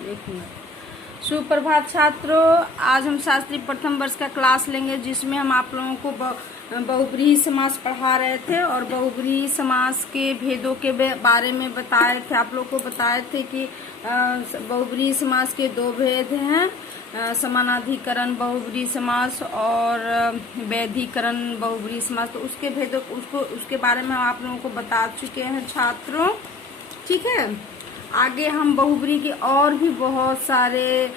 एक मिनट। सुप्रभात छात्रों, आज हम शास्त्री प्रथम वर्ष का क्लास लेंगे जिसमें हम आप लोगों को बहुब्रीहि समास पढ़ा रहे थे और बहुब्रीहि समास के भेदों के बारे में बताए थे। आप लोग को बताए थे कि बहुब्रीहि समास के दो भेद हैं, समानाधिकरण बहुब्रीहि समास और वैधिकरण बहुब्रीहि समास। तो उसके भेदों उसके बारे में हम आप लोगों को बता चुके हैं छात्रों, ठीक है। आगे हम बहुब्रीहि के और भी बहुत सारे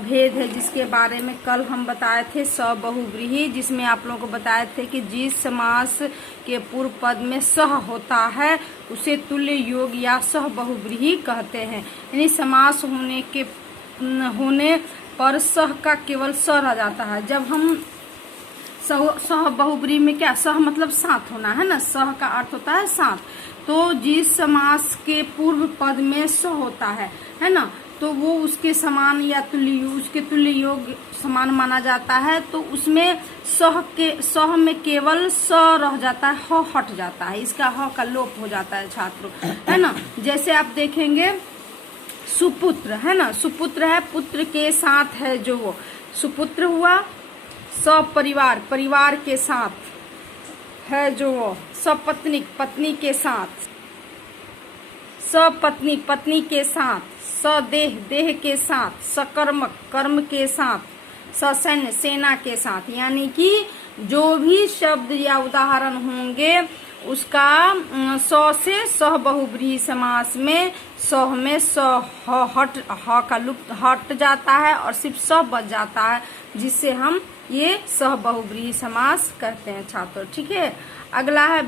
भेद है जिसके बारे में कल हम बताए थे। सबहुब्रीहि, जिसमें आप लोगों को बताए थे कि जिस समास के पूर्व पद में सह होता है उसे तुल्य योग या सह बहुब्रीहि कहते हैं। यानी समास होने पर सह का केवल स रह जाता है। जब हम सह बहुब्रीहि में क्या, सह मतलब साथ होना है ना, सह का अर्थ होता है साथ। तो जिस समास के पूर्व पद में स होता है ना, तो वो उसके समान या उसके तुल्य योग समान माना जाता है। तो उसमें सह में केवल स रह जाता है, ह हट जाता है, इसका ह का लोप हो जाता है छात्रों, है ना। जैसे आप देखेंगे सुपुत्र है ना, सुपुत्र है, पुत्र के साथ है जो वो सुपुत्र हुआ। सपरिवार, परिवार के साथ है जो वो सपत्नीक, पत्नी के साथ। सपत्नी, पत्नी के साथ। सदेह, देह के साथ। सकर्मक, कर्म के साथ। ससैन्य, सेना के साथ। यानी कि जो भी शब्द या उदाहरण होंगे उसका स से सह बहुब्रीहि समास में सह में स ह का लुप्त हट जाता है और सिर्फ स बच जाता है, जिससे हम ये सह बहुब्रीहि समास कहते हैं छात्रों, ठीक है। अगला है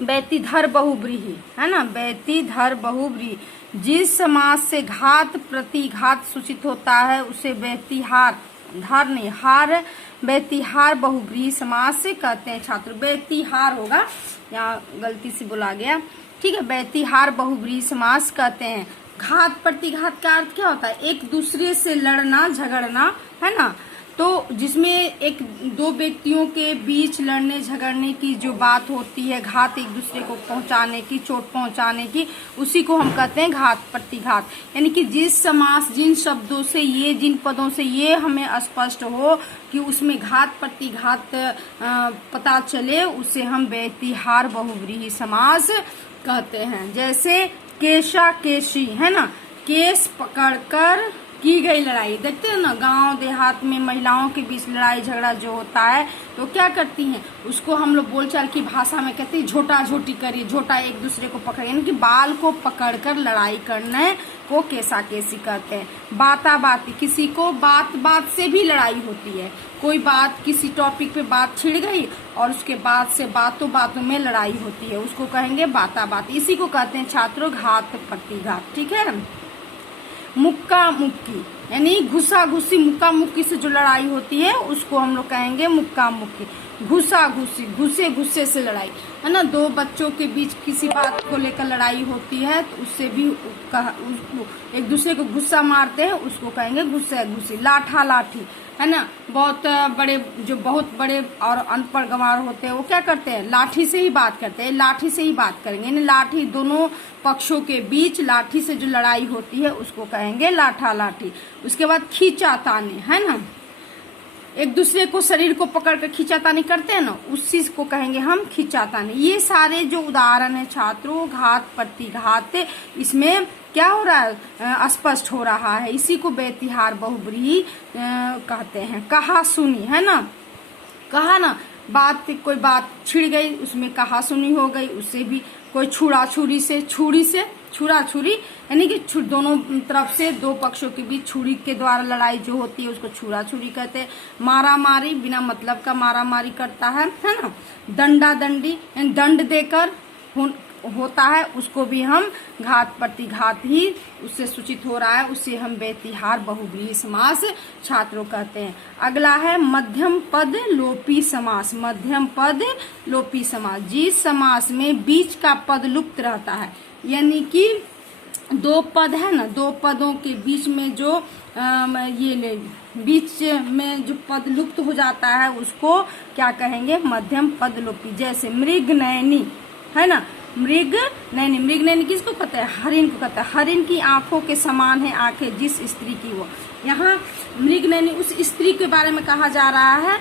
व्यतिधर बहुब्रीहि, है ना। व्यतिधर बहुब्रीहि, जिस समास से घात प्रतिघात सूचित होता है उसे व्यतिहार, धार नहीं हार, व्यतिहार बहुब्रीहि समास से कहते हैं छात्र। व्यतिहार होगा, यहाँ गलती से बोला गया, ठीक है। व्यतिहार बहुब्रीहि समास कहते हैं। घात प्रतिघात का अर्थ क्या होता है, एक दूसरे से लड़ना झगड़ना, है ना। तो जिसमें एक दो व्यक्तियों के बीच लड़ने झगड़ने की जो बात होती है, घात एक दूसरे को पहुंचाने की, चोट पहुंचाने की, उसी को हम कहते हैं घात प्रतिघात। यानी कि जिस समास, जिन शब्दों से ये, जिन पदों से ये हमें स्पष्ट हो कि उसमें घात प्रतिघात पता चले, उसे हम व्यतिहार बहुब्रीहि समास कहते हैं। जैसे केशा केशी, है ना, केस पकड़कर की गई लड़ाई। देखते हैं ना, गांव देहात में महिलाओं के बीच लड़ाई झगड़ा जो होता है तो क्या करती हैं, उसको हम लोग बोलचाल की भाषा में कहते हैं झोटा झोटी करी, झोटा एक दूसरे को पकड़, यानी कि बाल को पकड़कर लड़ाई करने को केसा केसी कहते हैं। बाता बाती, किसी को बात बात से भी लड़ाई होती है, कोई बात किसी टॉपिक पे बात छिड़ गई और उसके बाद से बातों बातों में लड़ाई होती है, उसको कहेंगे बाता बाती। इसी को कहते हैं छात्रों घात प्रतिघात, ठीक है। मुक्का मुक्की, यानी घुसा घुसी, मुक्का मुक्की से जो लड़ाई होती है उसको हम लोग कहेंगे मुक्का मुक्की। घुसा घुसी, घुसे गुस्से से लड़ाई, है ना। दो बच्चों के बीच किसी बात को लेकर लड़ाई होती है तो उससे भी एक दूसरे को गुस्सा मारते हैं, उसको कहेंगे गुस्सा घुसी। लाठा लाठी, है ना, बहुत बड़े और अनपढ़ गंवार होते हैं वो क्या करते हैं, लाठी से ही बात करते हैं, लाठी से ही बात करेंगे। यानी लाठी, दोनों पक्षों के बीच लाठी से जो लड़ाई होती है उसको कहेंगे लाठा लाठी। उसके बाद खींचातानी, है ना, एक दूसरे को शरीर को पकड़ कर खींचातानी करते हैं ना, उसी को कहेंगे हम खींचातानी। ये सारे जो उदाहरण है छात्रों, घात प्रतिघात, इसमें क्या हो रहा है, स्पष्ट हो रहा है। इसी को व्यतिहार बहुब्रीहि कहते हैं। कहा सुनी, है ना, कहा ना, कोई बात छिड़ गई उसमें कहा सुनी हो गई, उससे भी। कोई छुरा छुरी से, छुरी से छुरा छुरी, यानी कि दोनों तरफ से दो पक्षों के बीच छुरी के द्वारा लड़ाई जो होती है उसको छुरा छुरी कहते हैं। मारा मारी, बिना मतलब का मारा मारी करता है ना। दंडा दंडी, दंड देकर होता है, उसको भी हम घात प्रतिघात ही उससे सूचित हो रहा है, उससे हम व्यतिहार बहुब्रीहि समास छात्रों कहते हैं। अगला है मध्यम पद लोपी समास। मध्यम पद लोपी समास, जिस समास में बीच का पद लुप्त रहता है, यानी कि दो पद है ना, दो पदों के बीच में जो बीच में जो पद लुप्त हो जाता है उसको क्या कहेंगे, मध्यम पद लोपी। जैसे मृग नयनी, है ना, मृग नैनी, मृग नैनी किसको कहते हैं? हरिण को कहते हैं। हरिण की आंखों के समान है आंखें जिस स्त्री की वो। यहाँ मृग नैनी उस स्त्री के बारे में कहा जा रहा है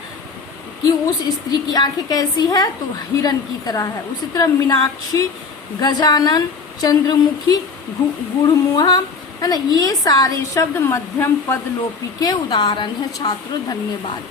कि उस स्त्री की आंखें कैसी है, तो हिरण की तरह है। उसी तरह मीनाक्षी, गजानन, चंद्रमुखी, गुड़मुहा, है ना, ये सारे शब्द मध्यम पद लोपी के उदाहरण है। छात्रों धन्यवाद।